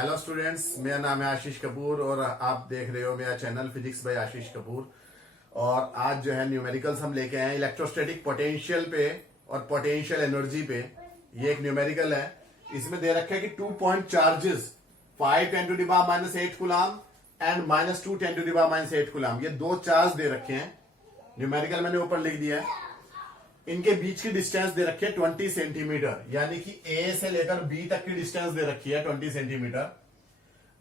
Hello students, मेरा नाम है आशीष कपूर और आप देख रहे हो मेरा चैनल फिजिक्स बाय आशीष कपूर। और आज जो है न्यूमेरिकल्स हम लेके आए हैं इलेक्ट्रोस्टैटिक पोटेंशियल पे और पोटेंशियल एनर्जी पे। ये एक न्यूमेरिकल है, इसमें दे रखा है कि 2 point charges 5 10 to the power -8 coulomb and -2 10 to the power -8 coulomb, ये दो चार्ज दे रखे हैं। न्यूमेरिकल मैंने ऊपर लिख दिया है। इनके बीच की डिस्टेंस दे रखी है 20 सेंटीमीटर, यानी कि ए से लेकर बी तक की डिस्टेंस दे रखी है 20 सेंटीमीटर।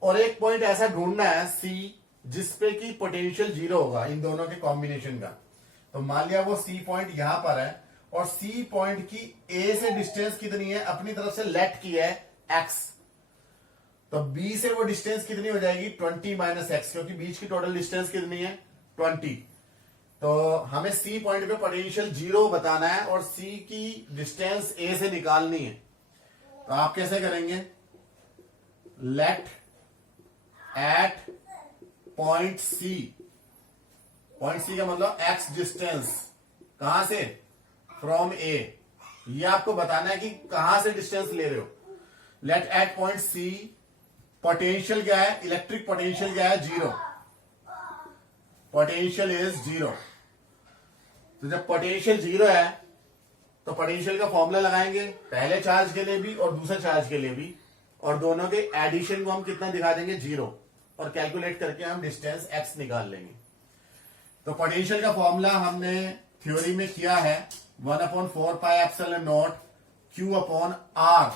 और एक पॉइंट ऐसा ढूंढना है सी जिसपे की पोटेंशियल 0 होगा इन दोनों के कॉम्बिनेशन का। तो मान लिया वो सी पॉइंट यहां पर है और सी पॉइंट की ए से डिस्टेंस कितनी है, अपनी तरफ से लेट की है एक्स, तो बी से वो डिस्टेंस कितनी हो जाएगी 20 माइनस एक्स, क्योंकि बीच की टोटल डिस्टेंस कितनी है 20। तो हमें सी पॉइंट पे पोटेंशियल 0 बताना है और सी की डिस्टेंस ए से निकालनी है। तो आप कैसे करेंगे, लेट एट पॉइंट सी का मतलब एक्स डिस्टेंस, कहां से, फ्रॉम ए, ये आपको बताना है कि कहां से डिस्टेंस ले रहे हो। Let at point C potential क्या है, इलेक्ट्रिक पोटेंशियल क्या है 0, पोटेंशियल इज 0। तो जब पोटेंशियल 0 है तो पोटेंशियल का फॉर्मूला लगाएंगे, पहले चार्ज के लिए भी और दूसरे चार्ज के लिए भी, और दोनों के एडिशन को हम कितना दिखा देंगे 0, और कैलकुलेट करके हम डिस्टेंस x निकाल लेंगे। तो पोटेंशियल का फॉर्मूला हमने थ्योरी में किया है 1/4 pi epsilon naught q upon r।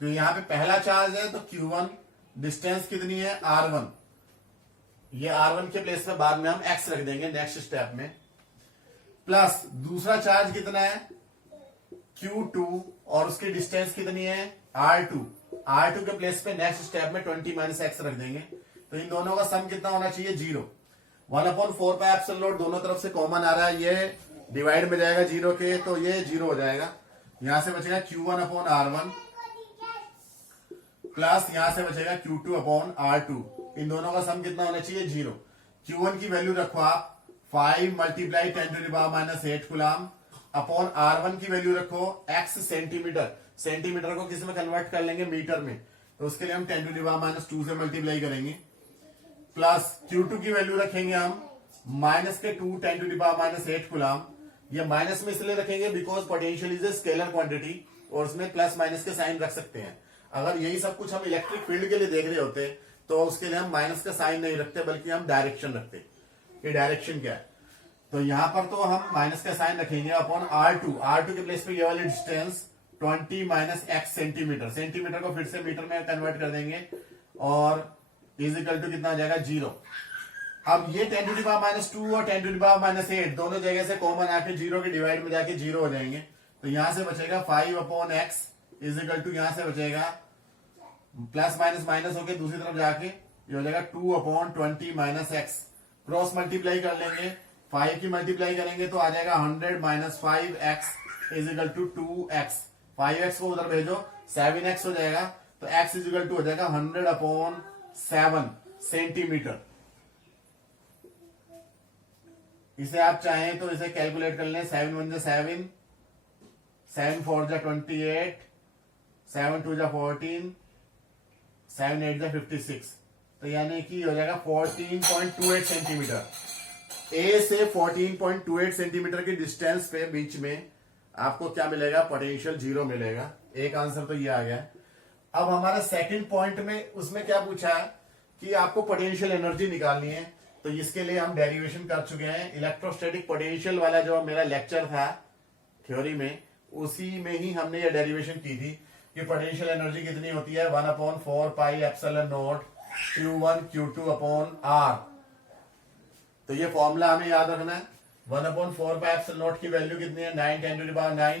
तो यहां पे पहला चार्ज है तो q1, डिस्टेंस कितनी है r1, ये r1 के प्लेस पे बाद में हम x रख देंगे नेक्स्ट स्टेप में, प्लस दूसरा चार्ज कितना है Q2 और उसकी डिस्टेंस कितनी है R2 के प्लेस पे नेक्स्ट स्टेप में 20 माइनस एक्स रख देंगे। तो इन दोनों का सम कितना होना चाहिए 0। 1/4 पाई एप्सिलॉन नॉट दोनों तरफ से कॉमन आ रहा है, ये डिवाइड में जाएगा 0 के, तो ये 0 हो जाएगा। यहां से बचेगा Q1 अपॉन R1 प्लस यहां से बचेगा Q2 अपॉन R2। इन दोनों का सम कितना होना चाहिए 0। Q1 की वैल्यू रखो आप 5 multiply 10 to the power -8 coulomb upon R1 की वैल्यू रखो x सेंटीमीटर, सेंटीमीटर को किस में कन्वर्ट कर लेंगे मीटर में, तो उसके लिए हम 10 टू द पावर -2 से मल्टीप्लाई करेंगे, प्लस Q2 की वैल्यू रखेंगे हम -2 10 टू द पावर -8 कूलम। ये माइनस में इसलिए रखेंगे because potential is a scalar quantity और उसमें प्लस माइनस के साइन रख सकते हैं। अगर यही सब कुछ हम इलेक्ट्रिक फील्ड के लिए देख रहे होते तो उसके लिए हम माइनस का साइन नहीं रखते, बल्कि हम डायरेक्शन रखते। ये डायरेक्शन क्या है, तो यहां पर तो हम माइनस का साइन रखेंगे अपॉन R2 के प्लेस पे ये वाली distance 20 minus x centimetre, centimetre को फिर से मीटर में कन्वर्ट कर देंगे और इज इक्वल टू कितना आ जाएगा 0। अब ये 10 टू द पावर -2 और 10 टू द पावर -8 दोनों जगह से कॉमन आके 0 के डिवाइड में जाके 0 हो जाएंगे। तो यहां से बचेगा 5 upon X is equal to, यहां से बचेगा प्लस माइनस माइनस होके दूसरी तरफ जाके ये हो जाएगा 2 upon 20 minus x. Cross multiply कर लेंगे, 5 की मल्टीप्लाई करेंगे तो आ जाएगा 100 minus 5x is equal to 2x। 5x को उधर भेजो 7x हो जाएगा, तो x इज इक्वल टू हो जाएगा 100 अपॉन 7 सेंटीमीटर। इसे आप चाहें तो इसे कैलकुलेट कर लें, 7 1 7, 7 4 28, 7 2 14, 7 8 56, तो यानी कि हो जाएगा 14.28 सेंटीमीटर। ए से 14.28 सेंटीमीटर की डिस्टेंस पे बीच में आपको क्या मिलेगा, पोटेंशियल 0 मिलेगा। एक आंसर तो ये आ गया। अब हमारा सेकंड पॉइंट में उसमें क्या पूछा है कि आपको पोटेंशियल एनर्जी निकालनी है, तो इसके लिए हम डेरिवेशन कर चुके हैं। इलेक्ट्रोस्टैटिक पोटेंशियल वाला जो मेरा लेक्चर था थ्योरी में, उसी में ही हमने ये डेरिवेशन की थी कि पोटेंशियल एनर्जी कितनी होती है 1/4 pi epsilon not Q1 Q2 upon R। तो ये फॉर्मूला हमें याद रखना है। 1/4 पाई एप्सिलॉन नॉट की वैल्यू कितनी है 9 10 टू द पावर 9,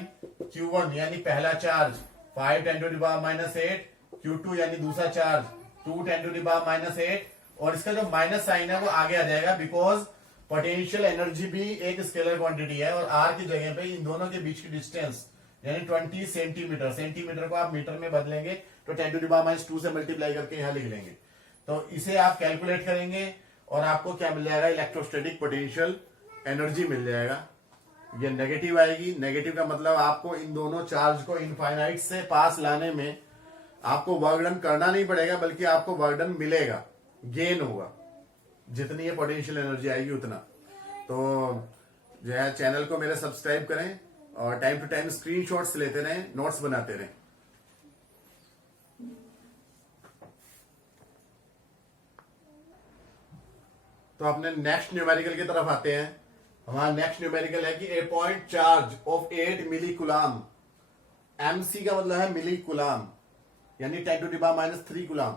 Q1 यानी पहला charge 5 10 to the power -8, Q2 यानी दूसरा चार्ज 2 10 टू द पावर -8, और इसका जो माइनस साइन है वो आगे आ जाएगा बिकॉज पोटेंशियल एनर्जी भी एक स्केलर क्वांटिटी है और R की जगह पे इन दोनों के बीच की डिस्टेंस यानी 20 सेंटीमीटर, सेंटीमीटर को आप मीटर में बदलेंगे तो 10 टू द पावर -2 से मल्टीप्लाई करके यहां लिख लेंगे। तो इसे आप कैलकुलेट करेंगे और आपको क्या मिल जाएगा, इलेक्ट्रोस्टैटिक पोटेंशियल एनर्जी मिल जाएगा। ये नेगेटिव आएगी, नेगेटिव का मतलब आपको इन दोनों चार्ज को इनफाइनाइट से पास लाने में आपको वर्क डन करना नहीं पड़ेगा, बल्कि आपको वर्क डन मिलेगा, गेन होगा, जितनी ये पोटेंशियल एनर्जी आएगी उतना। तो जो है चैनल को मेरे सब्सक्राइब करें और टाइम टू टाइम स्क्रीनशॉट्स लेते रहें, नोट्स बनाते रहें। तो अपने नेक्स्ट न्यूमेरिकल की तरफ आते हैं। हमारा नेक्स्ट न्यूमेरिकल है कि a point charge of 8 millicoulomb, MC का मतलब है मिली कुलाम, यानी 10⁻³ coulomb,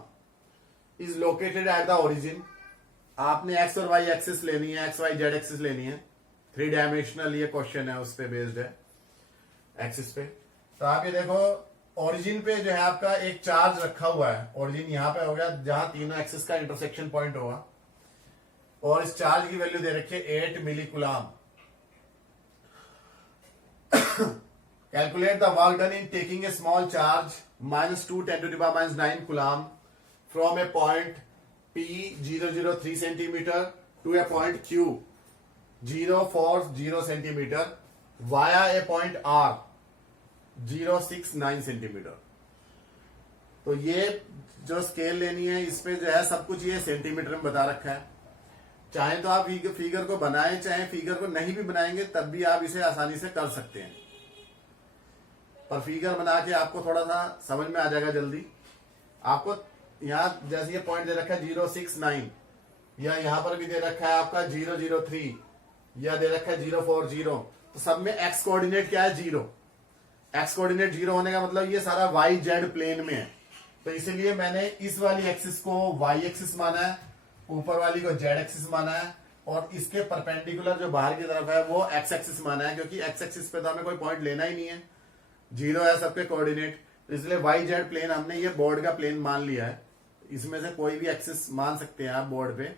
is located at the origin. आपने एक्स और वाई एक्सिस लेनी है, एक्स वाई जेड एक्सिस लेनी है, 3 डायमेंशनल ये क्वेश्चन है, उस पे बेस्ड है एक्सिस पे। तो आप ये देखो ओरिजिन पे जो है आपका एक चार्ज रखा हुआ है, ओरिजिन यहां पे हो गया जहां तीनों एक्सिस का इंटरसेक्शन पॉइंट होगा, और इस चार्ज की वैल्यू दे रखी है 8 millicoulomb. Calculate the work done in taking a small charge -2 10⁻⁹ coulomb from a point P003 centimetre to a point Q 040 centimetre via a point R 069 centimetre. तो ये जो scale लेनी है इस पे जो है सब कुछ ये सेंटीमीटर में बता रखा है। चाहे तो आप फिगर को बनाएं, चाहे फिगर को नहीं भी बनाएंगे तब भी आप इसे आसानी से कर सकते हैं, पर फिगर बना के आपको थोड़ा सा समझ में आ जाएगा जल्दी। आपको यहाँ जैसे ये पॉइंट दे रखा है 069, या यहाँ पर भी दे रखा है आपका 003, या दे रखा है 040, तो सब में एक्स कोऑर्डिनेट क्या है 0। एक्स कोऑर्डिनेट 0 होने का मतलब ये सारा वाई जेड प्लेन में है, तो इसीलिए मैंने इस वाली एक्सिस को वाई एक्सिस माना है, ऊपर वाली को जेड एक्सिस माना है, और इसके परपेंडिकुलर जो बाहर की तरफ है वो एक्स एक्सिस माना है, क्योंकि एक्स एक्सिस पे तो हमें कोई पॉइंट लेना ही नहीं है, 0 है सबके कोऑर्डिनेट, तो इसलिए वाई जेड प्लेन हमने ये बोर्ड का प्लेन मान लिया है। इसमें से कोई भी एक्सिस मान सकते हैं आप बोर्ड पे,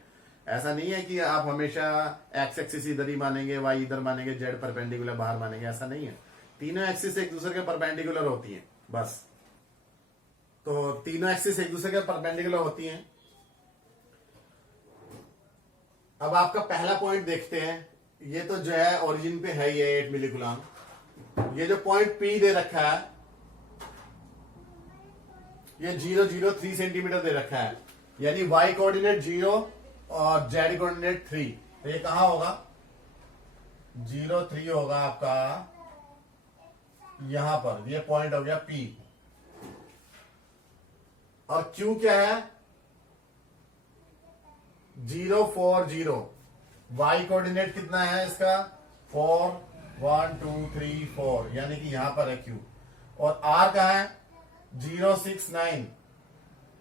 ऐसा नहीं है कि आप हमेशा एक्स एक्सिस इधर ही मानेंगे, वाई इधर मानेंगे, जेड परपेंडिकुलर बाहर मानेंगे, ऐसा नहीं है। तीनों एक्सिस एक दूसरे के परपेंडिकुलर होती हैं बस। तो तीनों एक्सिस एक दूसरे के परपेंडिकुलर होती हैं। अब आपका पहला पॉइंट देखते हैं, ये तो जो है ओरिजिन पे है ये 8 मिली कुलाम। ये जो पॉइंट P दे रखा है ये 003 सेंटीमीटर दे रखा है, यानी y कोऑर्डिनेट 0 और z कोऑर्डिनेट 3, तो ये कहां होगा 0,3 होगा आपका यहां पर, ये पॉइंट हो गया P। और Q क्या है 040, y कोऑर्डिनेट कितना है इसका 4 1 2 3 4, यानी कि यहां पर है Q। और R का है 069,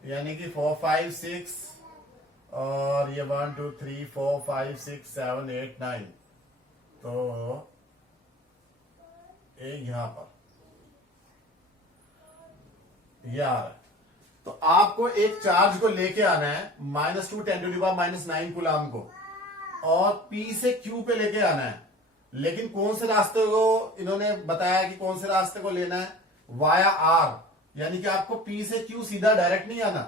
यानी कि 4 5 6, और ये 1 2 3 4 5 6 7 8 9, तो एक यहां पर ये आ रहा है। तो आपको एक चार्ज को लेके आना है -2 10⁻⁹ कुलाम को, और P से Q पे लेके आना है, लेकिन कौन से रास्ते को इन्होंने बताया कि कौन से रास्ते को लेना है, वाया R, यानी कि आपको P से Q सीधा डायरेक्ट नहीं आना।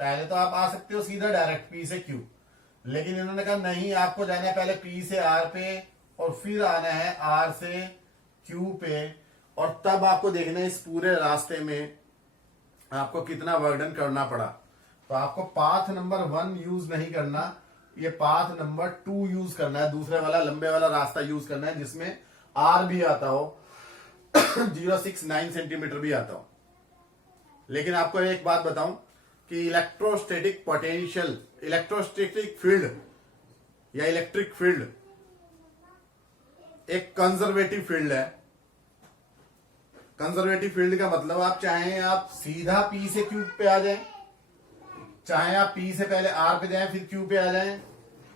पहले तो आप आ सकते हो सीधा डायरेक्ट P से Q, लेकिन इन्होंने कहा नहीं, आपको जाना है पहले P से R पे और फिर आना है R से Q पे, और तब आपको देखना है इस पूरे रास्ते में आपको कितना वर्डन करना पड़ा। तो आपको पाथ नंबर 1 यूज नहीं करना, ये पाथ नंबर 2 यूज करना है, दूसरे वाला लंबे वाला रास्ता यूज करना है जिसमें R भी आता हो 069 सेंटीमीटर भी आता हो। लेकिन आपको एक बात बताऊं कि इलेक्ट्रोस्टैटिक पोटेंशियल, इलेक्ट्रोस्टैटिक फील्ड या इलेक्ट्रिक फील्ड एक कंजर्वेटिव फील्ड है। कंजर्वेटिव फील्ड का मतलब आप चाहे आप सीधा P से Q पे आ जाएं, चाहे आप P से पहले R पे जाएं फिर Q पे आ जाएं,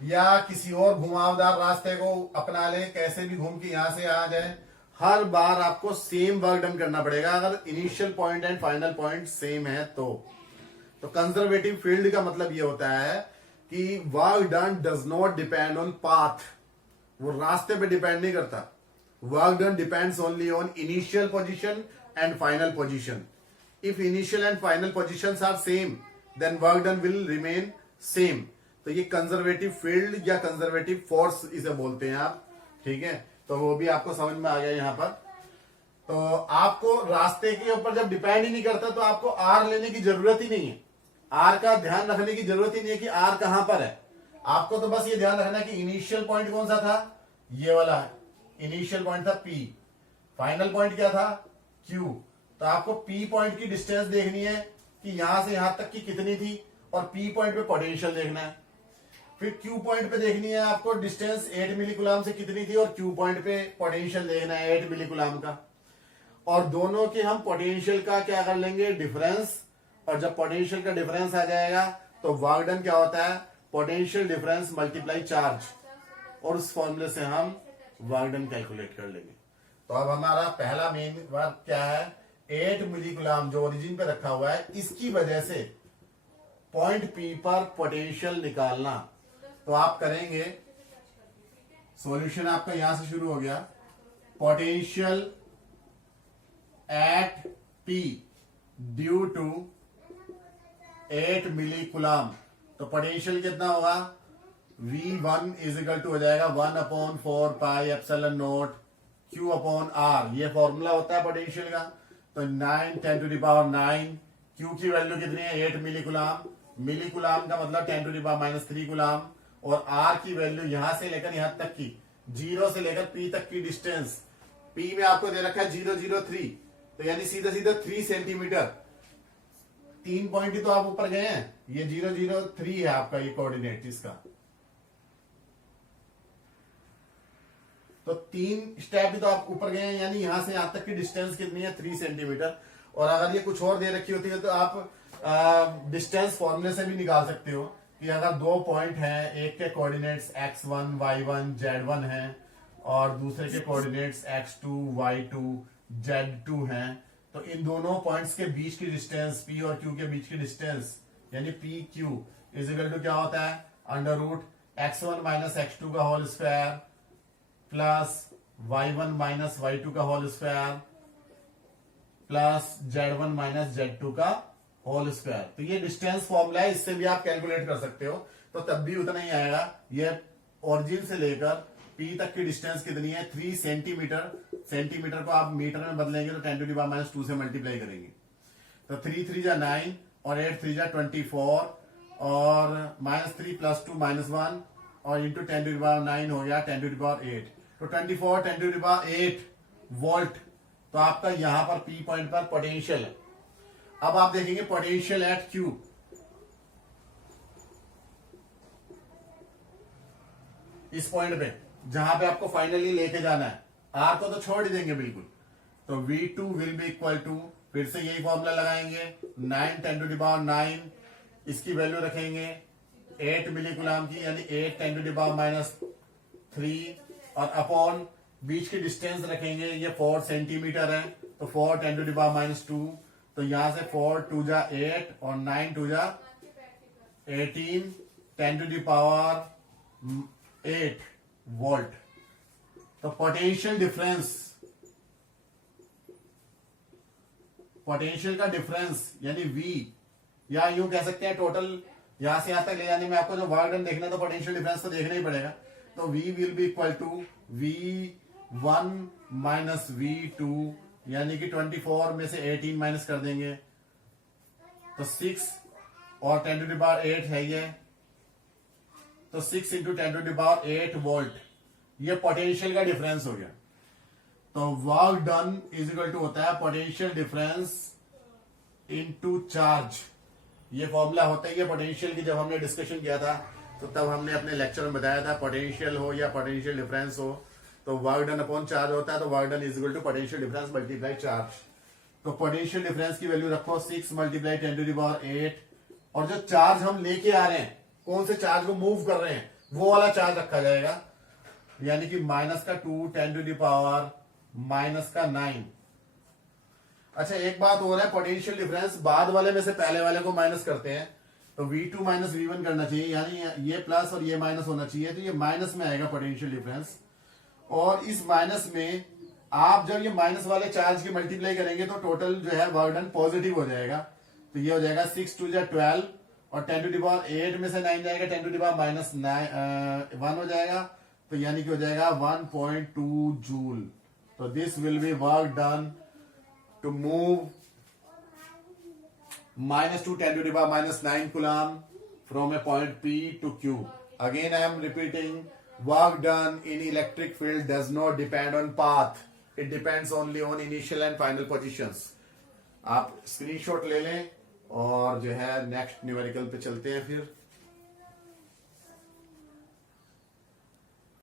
या किसी और घुमावदार रास्ते को अपना लें, कैसे भी घूम के यहां से आ जाए, हर बार आपको सेम वर्क डन करना पड़ेगा अगर initial point and final point same है तो। कंजर्वेटिव फील्ड का मतलब ये होता है कि work done does not depend on path, वो रास्ते पे डिपेंड नहीं करता। Work done depends only on initial position and final position. If initial and final positions are same then work done will remain same. तो ये conservative field या conservative force इसे बोलते हैं आप, ठीक है। तो वो भी आपको समझ में आ गया यहाँ पर। तो आपको रास्ते के ऊपर जब डिपेंड ही नहीं करता तो आपको आर लेने की जरूरत ही नहीं है, आर का ध्यान रखने की जरूरत ही नहीं है कि आर कहां पर है। आपको तो बस ये ध्यान रखना है कि इनिशियल पॉइंट कौन सा था, ये वाला इनिशियल पॉइंट था पी, फाइनल पॉइंट क्या था क्यू। तो आपको पी पॉइंट की डिस्टेंस देखनी है कि यहां से यहां तक की कितनी थी, और पी पॉइंट पे पोटेंशियल देखना है। फिर क्यू पॉइंट पे देखनी है आपको डिस्टेंस 8 मिली कूलाम से कितनी थी, और क्यू पॉइंट पे पोटेंशियल देखना है 8 मिली कूलाम का। और दोनों के हम पोटेंशियल का क्या कर लेंगे, डिफरेंस। और जब पोटेंशियल का डिफरेंस आ जाएगा तो वर्क डन क्या होता है, पोटेंशियल डिफरेंस मल्टीप्लाई चार्ज, और उस फॉर्मूले से हम वर्क डन कैलकुलेट कर लेंगे। तो अब हमारा पहला मेन वर्क क्या है, 8 मिली कूलाम जो ओरिजिन पे रखा हुआ है, इसकी वजह से पॉइंट पी पर पोटेंशियल निकालना। तो आप करेंगे, सॉल्यूशन आपका यहां से शुरू हो गया, potential at P due to 8 milli coulomb. तो पोटेंशियल कितना होगा, V1 इज इक्वल टू हो जाएगा 1/4 pi epsilon naught Q upon R। ये फॉर्मूला होता है पोटेंशियल का। तो 9 10 टू द पावर 9, Q की वैल्यू कितनी है 8 मिली कूलाम, मिली कूलाम का मतलब 10 टू द पावर -3 कूलाम, और R की वैल्यू यहां से लेकर यहां तक की, 0 से लेकर P तक की डिस्टेंस, P में आपको दे रखा है 003, तो यानी सीधा सीधा 3 सेंटीमीटर। 3 पॉइंट ही तो आप ऊपर गए हैं, ये 003 है आपका ये कोऑर्डिनेट इसका। तो 3 स्टेप भी तो आप ऊपर गए हैं, यानी यहां से यहां तक की डिस्टेंस कितनी है 3 सेंटीमीटर। और अगर ये कुछ और दे रखी होती है तो आप डिस्टेंस फॉर्मूले से भी निकाल सकते हो कि अगर 2 पॉइंट हैं, एक के कोऑर्डिनेट्स x1 y1 z1 हैं और दूसरे के कोऑर्डिनेट्स x2 y2 z2 हैं, तो इन दोनों पॉइंट्स के बीच की डिस्टेंस p और q के बीच की डिस्टेंस यानी P Q is equal to क्या होता है, under root x1 minus x2 का whole square plus y1 minus y2 का whole square plus z1 minus z2 का होल स्क्वायर। तो ये डिस्टेंस फॉर्मूला है, इससे भी आप कैलकुलेट कर सकते हो, तो तब भी उतना ही आएगा। ये ओरिजिन से लेकर P तक की डिस्टेंस कितनी है 3 सेंटीमीटर। सेंटीमीटर को आप मीटर में बदलेंगे तो 10 टू द पावर -2 से मल्टीप्लाई करेंगे, तो 3 3 जा 9 और 8 3 जा 24 और -3 + 2 -1 और इंटू 10 टू द पावर 9 हो गया 10 टू द पावर 8, तो 24 10 टू द पावर 8 वोल्ट। तो आपका यहां पर P पॉइंट पर पोटेंशियल है। अब आप देखेंगे पोटेंशियल एट Q, इस पॉइंट पे जहां पे आपको फाइनली लेके जाना है, R को तो छोड़ ही देंगे बिल्कुल। तो V2 will be equal to, फिर से यही फॉर्मूला लगाएंगे, 9 10 टू द पावर 9, इसकी वैल्यू रखेंगे 8 मिली कूलाम की, यानी 8 10 टू द पावर -3 और अपॉन बीच की डिस्टेंस रखेंगे, ये 4 सेंटीमीटर है, तो 4 10 टू द पावर -2, तो यहां से 4 2 जा 8 और 9 2 जा 18 10 टू द पावर 8 वोल्ट। तो पोटेंशियल डिफरेंस, पोटेंशियल का डिफरेंस यानी V, या यूं कह सकते हैं टोटल यहां से यहां तक ले जाने में आपको जो वर्क डन देखना है तो पोटेंशियल डिफरेंस तो देखना ही पड़ेगा। तो V will be equal to V1 minus V2, यानी कि 24 में से 18 माइनस कर देंगे तो 6 और 10 टू द पावर 8 है ये, तो 6 into 10 to the power 8 volt, ये पोटेंशियल का डिफरेंस हो गया। तो work done is equal to होता है पोटेंशियल डिफरेंस इनटू चार्ज। ये फॉर्मूला होता है ये पोटेंशियल की, जब हमने डिस्कशन किया था तो तब हमने अपने लेक्चर में बताया था, पोटेंशियल हो या पोटेंशियल डिफरेंस हो तो वर्क डन अपॉन चार्ज होता है, तो work done is equal to potential difference multiply charge. तो पोटेंशियल डिफरेंस की वैल्यू रखो 6 मल्टीप्लाई 10 टू द पावर 8, और जो चार्ज हम लेके आ रहे हैं, कौन से चार्ज को मूव कर रहे हैं, वो वाला चार्ज रखा जाएगा, यानी कि -2 10 टू द पावर -9। अच्छा एक बात हो रहा है, पोटेंशियल डिफरेंस बाद वाले में से पहले वाले को माइनस करते हैं, तो V2 माइनस V1 करना चाहिए, यानी ये प्लस और ये माइनस होना चाहिए, तो ये माइनस में आएगा पोटेंशियल डिफरेंस। और इस माइनस में आप जब ये माइनस वाले चार्ज की मल्टीप्लाई करेंगे तो टोटल जो है वर्क डन पॉजिटिव हो जाएगा, तो ये हो जाएगा 6 2 जा 12 और 10 टू द पावर 8 में से 9 जाएगा, 10 टू द पावर -1 हो जाएगा, तो यानी कि हो जाएगा 1.2 joule. So this will be work done to move -2 10 to the power -9 coulomb from a point P to Q. Again I am repeating, work done in electric field does not depend on path. It depends only on initial and final positions. आप screenshot ले लें और जो है next numerical पे चलते हैं फिर.